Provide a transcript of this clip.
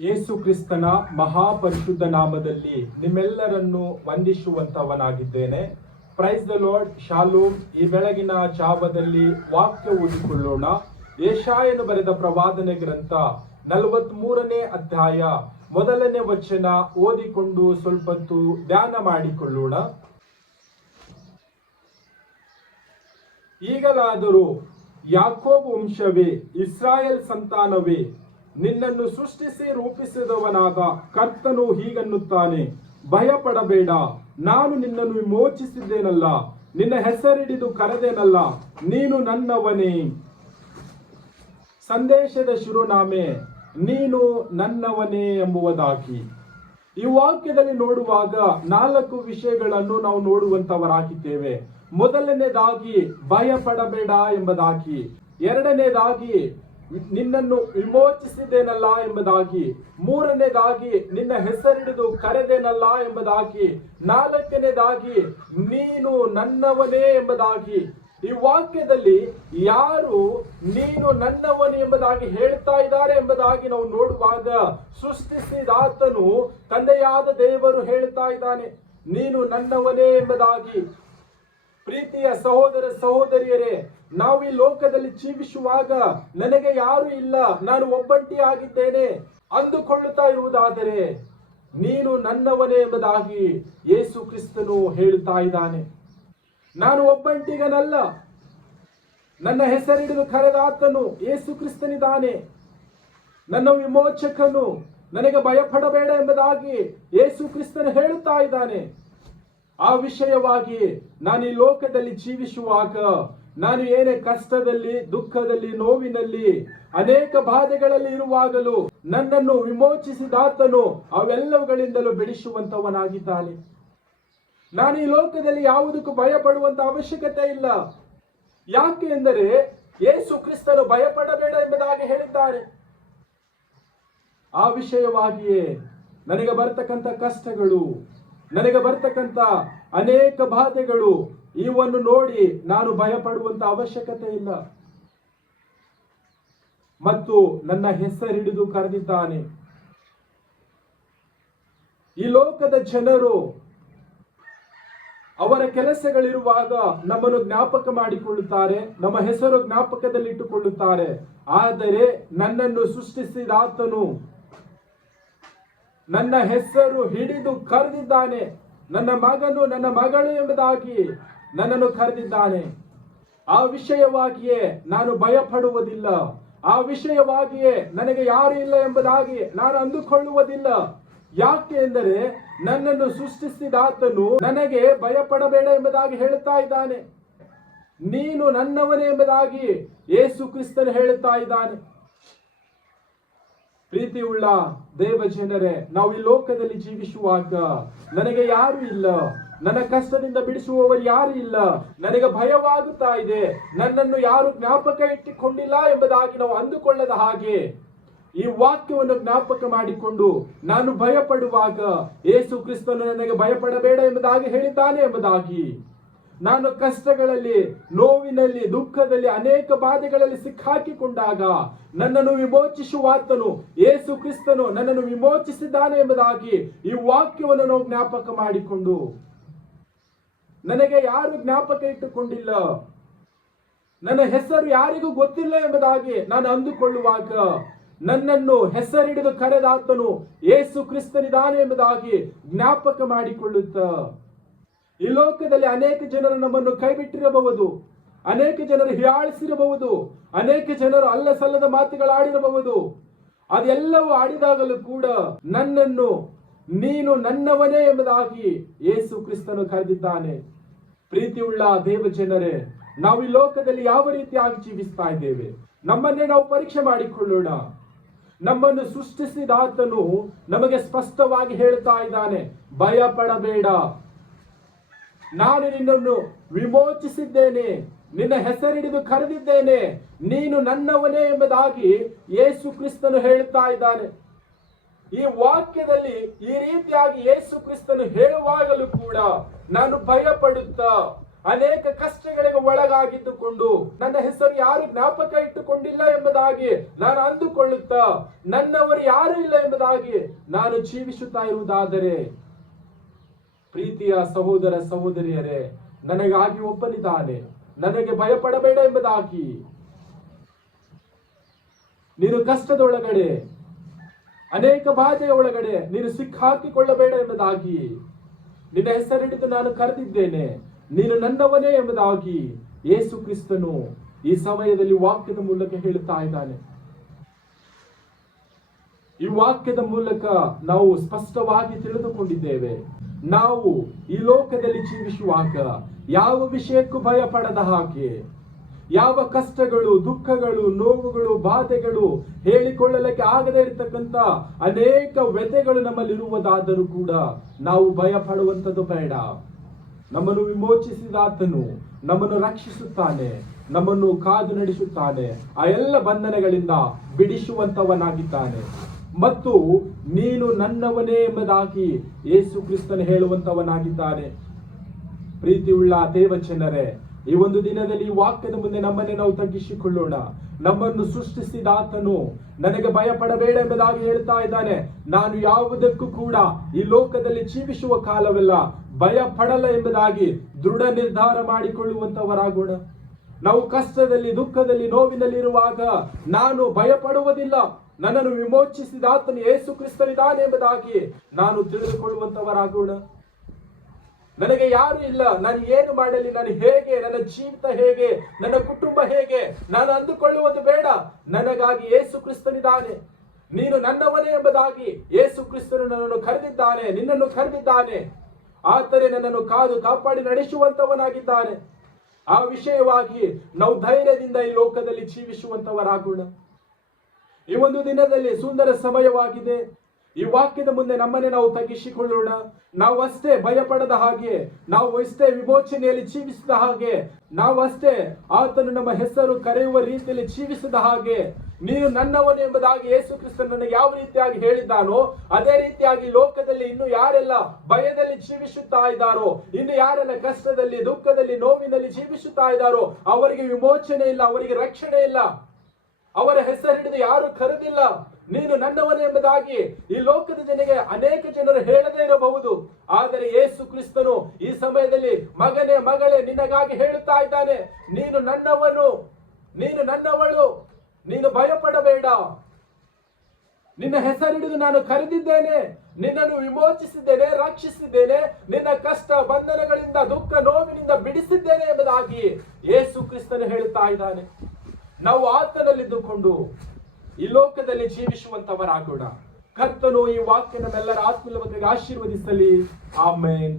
ಯೇಸು ಕ್ರಿಸ್ತನ ಮಹಾಪರಿಶುದ್ಧ ನಾಮದಲ್ಲಿ ನಿಮ್ಮೆಲ್ಲರನ್ನು ವಂದಿಸುವಂತವನಾಗಿದ್ದೇನೆ. ಪ್ರೈಸ್ ದ ಲಾರ್ಡ್, ಶಾಲೋಮ್. ಈ ಬೆಳಗಿನ ಜಾವದಲ್ಲಿ ವಾಕ್ಯ ಓದಿಕೊಳ್ಳೋಣ. ಯೆಶಾಯನು ಬರೆದ ಪ್ರವಾದನೆ ಗ್ರಂಥ 43ನೇ ಅಧ್ಯಾಯ 1ನೇ ವಚನ ಓದಿಕೊಂಡು ಸ್ವಲ್ಪತ್ತು ಧ್ಯಾನ ಮಾಡಿಕೊಳ್ಳೋಣ. ಈಗಲಾದರೂ ಯಾಕೋಬ್ ವಂಶವೇ, ಇಸ್ರಾಯೇಲ್ ಸಂತಾನವೇ, ನಿನ್ನನ್ನು ಸೃಷ್ಟಿಸಿ ರೂಪಿಸಿದವನಾದ ಕರ್ತನು ಹೀಗನ್ನುತ್ತಾನೆ, ಭಯಪಡಬೇಡ, ನಾನು ನಿನ್ನನ್ನು ವಿಮೋಚಿಸಿದ್ದೇನಲ್ಲ, ನಿನ್ನ ಹೆಸರಿಡಿದು ಕರೆದೇನಲ್ಲ, ನೀನು ನನ್ನವನೇ. ಸಂದೇಶದ ಶಿರೋನಾಮೆ, ನೀನು ನನ್ನವನೇ ಎಂಬುದಾಗಿ. ಈ ವಾಕ್ಯದಲ್ಲಿ ನೋಡುವಾಗ 4 ವಿಷಯಗಳನ್ನು ನಾವು ನೋಡುವಂತವರಾಗಿದ್ದೇವೆ. ಮೊದಲನೇದಾಗಿ ಭಯಪಡಬೇಡ ಎಂಬುದಾಗಿ, ಎರಡನೇದಾಗಿ ನಿನ್ನನ್ನು ವಿಮೋಚಿಸಿದ್ದೇನಲ್ಲ ಎಂಬುದಾಗಿ, ಮೂರನೇದಾಗಿ ನಿನ್ನ ಹೆಸರಿಡಿದು ಕರೆದೇನಲ್ಲ ಎಂಬುದಾಗಿ, ನಾಲ್ಕನೇದಾಗಿ ನೀನು ನನ್ನವನೇ ಎಂಬುದಾಗಿ. ಈ ವಾಕ್ಯದಲ್ಲಿ ಯಾರು ನೀನು ನನ್ನವನು ಎಂಬುದಾಗಿ ಹೇಳ್ತಾ ಇದ್ದಾರೆ ಎಂಬುದಾಗಿ ನಾವು ನೋಡುವಾಗ, ಸೃಷ್ಟಿಸಿದಾತನು ತಂದೆಯಾದ ದೇವರು ಹೇಳ್ತಾ ಇದ್ದಾನೆ, ನೀನು ನನ್ನವನೇ ಎಂಬುದಾಗಿ. ಪ್ರೀತಿಯ ಸಹೋದರ ಸಹೋದರಿಯರೇ, ನಾವು ಈ ಲೋಕದಲ್ಲಿ ಜೀವಿಸುವಾಗ ನನಗೆ ಯಾರು ಇಲ್ಲ, ನಾನು ಒಬ್ಬಂಟಿ ಆಗಿದ್ದೇನೆ ಅಂದುಕೊಳ್ಳುತ್ತಾ ಇರುವುದಾದರೆ, ನೀನು ನನ್ನವನೇ ಎಂಬುದಾಗಿ ಯೇಸು ಕ್ರಿಸ್ತನು ಹೇಳುತ್ತಾ ಇದ್ದಾನೆ. ನಾನು ಒಬ್ಬಂಟಿಗನಲ್ಲ, ನನ್ನ ಹೆಸರಿಡಿದು ಕರೆದಾತನು ಯೇಸು ಕ್ರಿಸ್ತನಿದ್ದಾನೆ, ನನ್ನ ವಿಮೋಚಕನು. ನನಗೆ ಭಯಪಡಬೇಡ ಎಂಬುದಾಗಿ ಯೇಸು ಕ್ರಿಸ್ತನು ಹೇಳುತ್ತಾ ಇದ್ದಾನೆ. ಆ ವಿಷಯವಾಗಿ ನಾನು ಈ ಲೋಕದಲ್ಲಿ ಜೀವಿಸುವಾಗ, ನಾನು ಏನೇ ಕಷ್ಟದಲ್ಲಿ, ದುಃಖದಲ್ಲಿ, ನೋವಿನಲ್ಲಿ, ಅನೇಕ ಬಾಧೆಗಳಲ್ಲಿ ಇರುವಾಗಲೂ ನನ್ನನ್ನು ವಿಮೋಚಿಸಿದಾತನು ಅವೆಲ್ಲವುಗಳಿಂದಲೂ ಬೆಳೆಸುವಂತವನಾಗಿದ್ದಾನೆ. ನಾನು ಈ ಲೋಕದಲ್ಲಿ ಯಾವುದಕ್ಕೂ ಭಯಪಡುವಂತ ಅವಶ್ಯಕತೆ ಇಲ್ಲ. ಯಾಕೆ ಎಂದರೆ ಯೇಸು ಕ್ರಿಸ್ತನು ಭಯಪಡಬೇಡ ಎಂಬುದಾಗಿ ಹೇಳಿದ್ದಾರೆ. ಆ ವಿಷಯವಾಗಿಯೇ ನನಗೆ ಬರ್ತಕ್ಕಂಥ ಕಷ್ಟಗಳು, ನನಗೆ ಬರ್ತಕ್ಕಂಥ ಅನೇಕ ಬಾಧೆಗಳು, ಇವನ್ನು ನೋಡಿ ನಾನು ಭಯಪಡುವಂತ ಅವಶ್ಯಕತೆ ಇಲ್ಲ. ಮತ್ತು ನನ್ನ ಹೆಸರಿಡಿದು ಕರೆದಿದ್ದಾನೆ. ಈ ಲೋಕದ ಜನರು ಅವರ ಕೆಲಸಗಳಿರುವಾಗ ನಮ್ಮನ್ನು ಜ್ಞಾಪಕ ಮಾಡಿಕೊಳ್ಳುತ್ತಾರೆ, ನಮ್ಮ ಹೆಸರು ಜ್ಞಾಪಕದಲ್ಲಿ ಇಟ್ಟುಕೊಳ್ಳುತ್ತಾರೆ. ಆದರೆ ನನ್ನನ್ನು ಸೃಷ್ಟಿಸಿದಾತನು ನನ್ನ ಹೆಸರು ಹಿಡಿದು ಕರೆದಿದ್ದಾನೆ. ನನ್ನ ಮಗನು, ನನ್ನ ಮಗಳು ಎಂಬುದಾಗಿ ನನ್ನನ್ನು ಕರೆದಿದ್ದಾನೆ. ಆ ವಿಷಯವಾಗಿಯೇ ನಾನು ಭಯಪಡುವುದಿಲ್ಲ. ಆ ವಿಷಯವಾಗಿಯೇ ನನಗೆ ಯಾರು ಇಲ್ಲ ಎಂಬುದಾಗಿ ನಾನು ಅಂದುಕೊಳ್ಳುವುದಿಲ್ಲ. ಯಾಕೆ ಎಂದರೆ ನನ್ನನ್ನು ಸೃಷ್ಟಿಸಿದಾತನು ನನಗೆ ಭಯಪಡಬೇಡ ಎಂಬುದಾಗಿ ಹೇಳುತ್ತಾ ಇದ್ದಾನೆ. ನೀನು ನನ್ನವನೇ ಎಂಬುದಾಗಿ ಯೇಸು ಕ್ರಿಸ್ತನು ಹೇಳುತ್ತಾ ಇದ್ದಾನೆ. ಪ್ರೀತಿಯುಳ್ಳ ದೇವ ಜನರೇ, ನಾವು ಈ ಲೋಕದಲ್ಲಿ ಜೀವಿಸುವಾಗ ನನಗೆ ಯಾರು ಇಲ್ಲ, ನನ್ನ ಕಷ್ಟದಿಂದ ಬಿಡಿಸುವವರು ಯಾರು ಇಲ್ಲ, ನನಗೆ ಭಯವಾಗುತ್ತಾ ಇದೆ, ನನ್ನನ್ನು ಯಾರು ಜ್ಞಾಪಕ ಇಟ್ಟುಕೊಂಡಿಲ್ಲ ಎಂಬುದಾಗಿ ನಾವು ಅಂದುಕೊಳ್ಳದ ಹಾಗೆ, ಈ ವಾಕ್ಯವನ್ನು ಜ್ಞಾಪಕ ಮಾಡಿಕೊಂಡು ನಾನು ಭಯಪಡುವಾಗ ಯೇಸು ಕ್ರಿಸ್ತನು ನನಗೆ ಭಯಪಡಬೇಡ ಎಂಬುದಾಗಿ ಹೇಳಿದ್ದಾನೆ ಎಂಬುದಾಗಿ, ನಾನು ಕಷ್ಟಗಳಲ್ಲಿ, ನೋವಿನಲ್ಲಿ, ದುಃಖದಲ್ಲಿ, ಅನೇಕ ಬಾಧೆಗಳಲ್ಲಿ ಸಿಕ್ಕಾಕಿಕೊಂಡಾಗ ನನ್ನನ್ನು ವಿಮೋಚಿಸುವಾತನು ಯೇಸು ಕ್ರಿಸ್ತನು ನನ್ನನ್ನು ವಿಮೋಚಿಸಿದ್ದಾನೆ ಎಂಬುದಾಗಿ ಈ ವಾಕ್ಯವನ್ನು ನಾವು ಜ್ಞಾಪಕ ಮಾಡಿಕೊಂಡು, ನನಗೆ ಯಾರು ಜ್ಞಾಪಕ ಇಟ್ಟುಕೊಂಡಿಲ್ಲ, ನನ್ನ ಹೆಸರು ಯಾರಿಗೂ ಗೊತ್ತಿಲ್ಲ ಎಂಬುದಾಗಿ ನಾನು ಅಂದುಕೊಳ್ಳುವಾಗ, ನನ್ನನ್ನು ಹೆಸರಿಡಿದು ಕರೆದಾತನು ಯೇಸು ಕ್ರಿಸ್ತನಿದ್ದಾನೆ ಎಂಬುದಾಗಿ ಜ್ಞಾಪಕ ಮಾಡಿಕೊಳ್ಳುತ್ತ, ಈ ಲೋಕದಲ್ಲಿ ಅನೇಕ ಜನರು ನಮ್ಮನ್ನು ಕೈ ಬಿಟ್ಟಿರಬಹುದು, ಅನೇಕ ಜನರು ಹೀಯಾಳಿಸಿರಬಹುದು, ಅನೇಕ ಜನರು ಅಲ್ಲ ಸಲ್ಲದ ಮಾತುಗಳಾಡಿರಬಹುದು. ಅದೆಲ್ಲವೂ ಆಡಿದಾಗಲೂ ಕೂಡ ನನ್ನನ್ನು ನೀನು ನನ್ನವನೇ ಎಂಬುದಾಗಿ ಯೇಸು ಕ್ರಿಸ್ತನು ಕರೆದಿದ್ದಾನೆ. ಪ್ರೀತಿಯುಳ್ಳ ದೇವ ಜನರೇ, ನಾವು ಈ ಲೋಕದಲ್ಲಿ ಯಾವ ರೀತಿಯಾಗಿ ಜೀವಿಸ್ತಾ ಇದ್ದೇವೆ, ನಮ್ಮನ್ನೇ ನಾವು ಪರೀಕ್ಷೆ ಮಾಡಿಕೊಳ್ಳೋಣ. ನಮ್ಮನ್ನು ಸೃಷ್ಟಿಸಿದಾತನು ನಮಗೆ ಸ್ಪಷ್ಟವಾಗಿ ಹೇಳ್ತಾ ಇದ್ದಾನೆ, ಭಯಪಡಬೇಡ, ನಾನು ನಿನ್ನನ್ನು ವಿಮೋಚಿಸಿದ್ದೇನೆ, ನಿನ್ನ ಹೆಸರಿಡಿದು ಕರೆದಿದ್ದೇನೆ, ನೀನು ನನ್ನವನೇ ಎಂಬುದಾಗಿ ಯೇಸು ಕ್ರಿಸ್ತನು ಹೇಳುತ್ತಾ ಇದ್ದಾನೆ. ಈ ವಾಕ್ಯದಲ್ಲಿ ಈ ರೀತಿಯಾಗಿ ಯೇಸು ಕ್ರಿಸ್ತನು ಹೇಳುವಾಗಲೂ ಕೂಡ ನಾನು ಭಯಪಡುತ್ತಾ, ಅನೇಕ ಕಷ್ಟಗಳಿಗೆ ಒಳಗಾಗಿದ್ದುಕೊಂಡು ನನ್ನ ಹೆಸರು ಯಾರು ಜ್ಞಾಪಕ ಇಟ್ಟುಕೊಂಡಿಲ್ಲ ಎಂಬುದಾಗಿ ನಾನು ಅಂದುಕೊಳ್ಳುತ್ತಾ ನನ್ನವರು ಯಾರು ಇಲ್ಲ ಎಂಬುದಾಗಿ ನಾನು ಜೀವಿಸುತ್ತಾ ಇರುವುದಾದರೆ, ಪ್ರೀತಿಯ ಸಹೋದರ ಸಹೋದರಿಯರೇ, ನನಗಾಗಿ ಒಬ್ಬನಿದ್ದಾನೆ, ನನಗೆ ಭಯಪಡಬೇಡ ಎಂಬುದಾಗಿ. ನೀನು ಕಷ್ಟದೊಳಗಡೆ, ಅನೇಕ ಬಾಧೆಯ ಒಳಗಡೆ ನೀನು ಸಿಕ್ಕಾಕಿಕೊಳ್ಳಬೇಡ ಎಂಬುದಾಗಿ, ನಿನ್ನ ಹೆಸರಿಡಿದು ನಾನು ಕರೆದಿದ್ದೇನೆ, ನೀನು ನನ್ನವನೇ ಎಂಬುದಾಗಿ ಯೇಸು ಕ್ರಿಸ್ತನು ಈ ಸಮಯದಲ್ಲಿ ವಾಕ್ಯದ ಮೂಲಕ ಹೇಳುತ್ತಾ ಇದ್ದಾನೆ. ಈ ವಾಕ್ಯದ ಮೂಲಕ ನಾವು ಸ್ಪಷ್ಟವಾಗಿ ತಿಳಿದುಕೊಂಡಿದ್ದೇವೆ, ನಾವು ಈ ಲೋಕದಲ್ಲಿ ಜೀವಿಸುವಾಗ ಯಾವ ವಿಷಯಕ್ಕೂ ಭಯ ಪಡದ ಹಾಗೆ, ಯಾವ ಕಷ್ಟಗಳು, ದುಃಖಗಳು, ನೋವುಗಳು, ಬಾಧೆಗಳು, ಹೇಳಿಕೊಳ್ಳಲಿಕ್ಕೆ ಆಗದೇ ಇರತಕ್ಕಂತ ಅನೇಕ ವ್ಯಥೆಗಳು ನಮ್ಮಲ್ಲಿರುವುದಾದರೂ ಕೂಡ ನಾವು ಭಯ ಪಡುವಂಥದ್ದು ಬೇಡ. ನಮ್ಮನ್ನು ವಿಮೋಚಿಸಿದ ಆತನು ನಮ್ಮನ್ನು ರಕ್ಷಿಸುತ್ತಾನೆ, ನಮ್ಮನ್ನು ಕಾದು ನಡೆಸುತ್ತಾನೆ, ಆ ಎಲ್ಲ ಬಂಧನಗಳಿಂದ ಬಿಡಿಸುವಂತವನಾಗಿದ್ದಾನೆ. ಮತ್ತು ನೀನು ನನ್ನವನೇ ಎಂಬುದಾಗಿ ಯೇಸು ಕ್ರಿಸ್ತನು ಹೇಳುವಂತವನಾಗಿದ್ದಾನೆ. ಪ್ರೀತಿಯುಳ್ಳ ದೇವಜನರೇ, ಈ ಒಂದು ದಿನದಲ್ಲಿ ಈ ವಾಕ್ಯದ ಮುಂದೆ ನಮ್ಮನ್ನೇ ನಾವು ತಗ್ಗಿಸಿಕೊಳ್ಳೋಣ. ನಮ್ಮನ್ನು ಸೃಷ್ಟಿಸಿದ ಆತನು ನನಗೆ ಭಯಪಡಬೇಡ ಎಂಬುದಾಗಿ ಹೇಳ್ತಾ ಇದ್ದಾನೆ. ನಾನು ಯಾವುದಕ್ಕೂ ಕೂಡ ಈ ಲೋಕದಲ್ಲಿ ಜೀವಿಸುವ ಕಾಲವೆಲ್ಲ ಭಯ ಪಡಲ್ಲ ಎಂಬುದಾಗಿ ದೃಢ ನಿರ್ಧಾರ ಮಾಡಿಕೊಳ್ಳುವಂತವರಾಗೋಣ. ನಾವು ಕಷ್ಟದಲ್ಲಿ, ದುಃಖದಲ್ಲಿ, ನೋವಿನಲ್ಲಿರುವಾಗ ನಾನು ಭಯ ಪಡುವುದಿಲ್ಲ, ನನ್ನನ್ನು ವಿಮೋಚಿಸಿದ ಆತನು ಯೇಸು ಕ್ರಿಸ್ತನಿದ್ದಾನೆ ಎಂಬುದಾಗಿ ನಾನು ತಿಳಿದುಕೊಳ್ಳುವಂತವರಾಗೋಣ. ನನಗೆ ಯಾರು ಇಲ್ಲ, ನಾನು ಏನು ಮಾಡಲಿ, ನಾನು ಹೇಗೆ, ನನ್ನ ಜೀವಿತ ಹೇಗೆ, ನನ್ನ ಕುಟುಂಬ ಹೇಗೆ, ನಾನು ಅಂದುಕೊಳ್ಳುವುದು ಬೇಡ. ನನಗಾಗಿ ಯೇಸು ಕ್ರಿಸ್ತನಿದ್ದಾನೆ, ನೀನು ನನ್ನವನೇ ಎಂಬುದಾಗಿ ಯೇಸು ಕ್ರಿಸ್ತನು ನನ್ನನ್ನು ಕರೆದಿದ್ದಾನೆ, ನಿನ್ನನ್ನು ಕರೆದಿದ್ದಾನೆ. ಆತನೇ ನನ್ನನ್ನು ಕಾದು ಕಾಪಾಡಿ ನಡೆಸುವಂತವನಾಗಿದ್ದಾನೆ. ಆ ವಿಷಯವಾಗಿ ನಾವು ಧೈರ್ಯದಿಂದ ಈ ಲೋಕದಲ್ಲಿ ಜೀವಿಸುವಂತವರಾಗೋಣ. ಈ ಒಂದು ದಿನದಲ್ಲಿ ಸುಂದರ ಸಮಯವಾಗಿದೆ. ಈ ವಾಕ್ಯದ ಮುಂದೆ ನಮ್ಮನ್ನೇ ನಾವು ತಗ್ಗಿಸಿಕೊಳ್ಳೋಣ. ನಾವು ಅಷ್ಟೇ ಭಯಪಡದ ಹಾಗೆ, ನಾವು ಅಷ್ಟೇ ವಿಮೋಚನೆಯಲ್ಲಿ ಜೀವಿಸಿದ ಹಾಗೆ, ನಾವು ಅಷ್ಟೇ ಆತನು ನಮ್ಮ ಹೆಸರು ಕರೆಯುವ ರೀತಿಯಲ್ಲಿ ಜೀವಿಸಿದ ಹಾಗೆ, ನೀನು ನನ್ನವನು ಎಂಬುದಾಗಿ ಯೇಸು ಕ್ರಿಸ್ತನು ನನಗೆ ಯಾವ ರೀತಿಯಾಗಿ ಹೇಳಿದ್ದಾನೋ ಅದೇ ರೀತಿಯಾಗಿ ಲೋಕದಲ್ಲಿ ಇನ್ನು ಯಾರೆಲ್ಲ ಭಯದಲ್ಲಿ ಜೀವಿಸುತ್ತಾ ಇದ್ದಾರೋ, ಇನ್ನು ಯಾರೆಲ್ಲ ಕಷ್ಟದಲ್ಲಿ, ದುಃಖದಲ್ಲಿ, ನೋವಿನಲ್ಲಿ ಜೀವಿಸುತ್ತಾ ಇದ್ದಾರೋ ಅವರಿಗೆ ವಿಮೋಚನೆ ಇಲ್ಲ, ಅವರಿಗೆ ರಕ್ಷಣೆ ಇಲ್ಲ, ಅವರ ಹೆಸರಿಡಿದು ಯಾರು ಕರೆದಿಲ್ಲ. ನೀನು ನನ್ನವನೇ ಎಂಬುದಾಗಿ ಈ ಲೋಕದ ಜನಗೆ ಅನೇಕ ಜನರು ಹೇಳದೇ ಇರಬಹುದು, ಆದರೆ ಯೇಸು ಕ್ರಿಸ್ತನು ಈ ಸಮಯದಲ್ಲಿ ಮಗನೇ, ಮಗಳೇ, ನಿನಗಾಗಿ ಹೇಳುತ್ತಾ ಇದ್ದಾನೆ, ನೀನು ನನ್ನವನು, ನೀನು ನನ್ನವಳು, ನೀನು ಭಯಪಡಬೇಡ, ನಿನ್ನ ಹೆಸರಿಡಿದು ನಾನು ಕರೆದಿದ್ದೇನೆ, ನಿನ್ನನ್ನು ವಿಮೋಚಿಸಿದ್ದೇನೆ, ರಕ್ಷಿಸಿದ್ದೇನೆ, ನಿನ್ನ ಕಷ್ಟ ಬಂಧನಗಳಿಂದ, ದುಃಖ ನೋವಿನಿಂದ ಬಿಡಿಸಿದ್ದೇನೆ ಎಂಬುದಾಗಿ ಯೇಸು ಕ್ರಿಸ್ತನು ಹೇಳುತ್ತಾ ಇದ್ದಾನೆ. ನಾವು ಆತನಲ್ಲಿದ್ದುಕೊಂಡು ಈ ಲೋಕದಲ್ಲಿ ಜೀವಿಸುವಂತವರಾಗೋಣ. ಕರ್ತನು ಈ ವಾಕ್ಯ ನಮ್ಮೆಲ್ಲರ ಆತ್ಮೀಯ ಆಶೀರ್ವದಿಸಲಿ. ಆಮೆನ್.